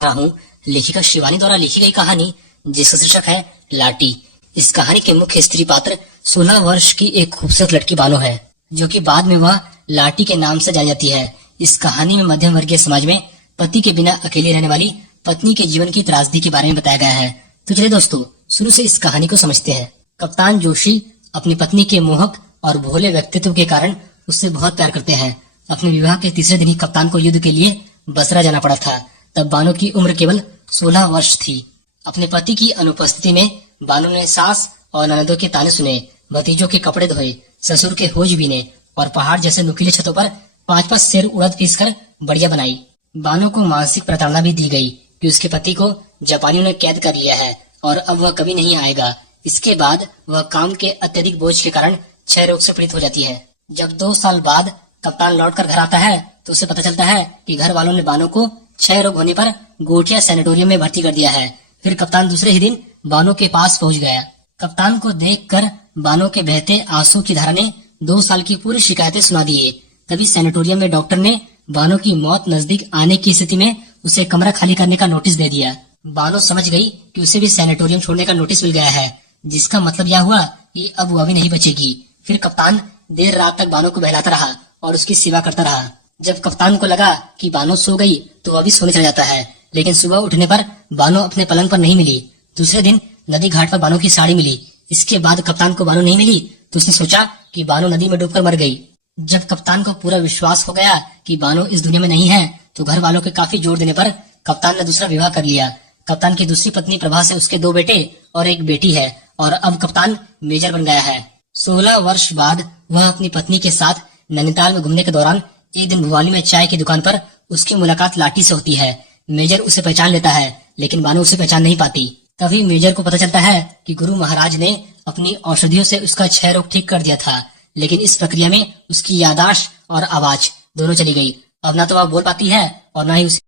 रहा हूँ लेखिका शिवानी द्वारा लिखी गई कहानी जिसका शीर्षक है लाटी। इस कहानी के मुख्य स्त्री पात्र 16 वर्ष की एक खूबसूरत लड़की बानो है, जो कि बाद में वह लाटी के नाम से जानी जाती है। इस कहानी में मध्यम वर्गीय समाज में पति के बिना अकेली रहने वाली पत्नी के जीवन की त्रासदी के बारे में बताया गया है। तो चलिए दोस्तों, शुरू से इस कहानी को समझते हैं। कप्तान जोशी अपनी पत्नी के मोहक और भोले व्यक्तित्व के कारण उससे बहुत प्यार करते हैं। अपने विवाह के तीसरे दिन ही कप्तान को युद्ध के लिए बसरा जाना पड़ा था। तब बानो की उम्र केवल 16 वर्ष थी। अपने पति की अनुपस्थिति में बानो ने सास और ननदों के ताने सुने, भतीजों के कपड़े धोए, ससुर के होज बीने और पहाड़ जैसे नुकीले छतों पर 5-5 शेर उड़द पीसकर बढ़िया बनाई। बानो को मानसिक प्रताड़ना भी दी गई कि उसके पति को जापानियों ने कैद कर लिया है और अब वह कभी नहीं आएगा। इसके बाद वह काम के अत्यधिक बोझ के कारण क्षय रोग से पीड़ित हो जाती है। जब 2 साल बाद कप्तान लौटकर घर आता है तो उसे पता चलता है कि घर वालों ने बानो को क्षय रोग होने पर गोटिया सैनिटोरियम में भर्ती कर दिया है। फिर कप्तान दूसरे ही दिन बानो के पास पहुंच गया। कप्तान को देखकर बानो के बहते आंसू की धारा ने 2 साल की पूरी शिकायतें सुना दिए। तभी सैनिटोरियम में डॉक्टर ने बानो की मौत नजदीक आने की स्थिति में उसे कमरा खाली करने का नोटिस दे दिया। बानो समझ गई कि उसे भी सैनिटोरियम छोड़ने का नोटिस मिल गया है, जिसका मतलब यह हुआ कि अब वह भी नहीं बचेगी। फिर कप्तान देर रात तक बानो को बहलाता रहा और उसकी सेवा करता रहा। जब कप्तान को लगा कि बानो सो गई तो वह भी सोने चला जाता है, लेकिन सुबह उठने पर बानो अपने पलंग पर नहीं मिली। दूसरे दिन नदी घाट पर बानो की साड़ी मिली। इसके बाद कप्तान को बानो नहीं मिली तो उसने सोचा कि बानो नदी में डूबकर मर गई। जब कप्तान को पूरा विश्वास हो गया कि बानो इस दुनिया में नहीं है तो घर वालों के काफी जोर देने पर कप्तान ने दूसरा विवाह कर लिया। कप्तान की दूसरी पत्नी प्रभा से उसके 2 बेटे और एक बेटी है और अब कप्तान मेजर बन गया है। 16 वर्ष बाद वह अपनी पत्नी के साथ नैनीताल में घूमने के दौरान एक दिन भुवाली में चाय की दुकान पर उसकी मुलाकात लाटी से होती है। मेजर उसे पहचान लेता है, लेकिन बानो उसे पहचान नहीं पाती। तभी मेजर को पता चलता है कि गुरु महाराज ने अपनी औषधियों से उसका क्षय रोग ठीक कर दिया था, लेकिन इस प्रक्रिया में उसकी याददाश्त और आवाज दोनों चली गई। अब ना तो वह बोल पाती है और ना ही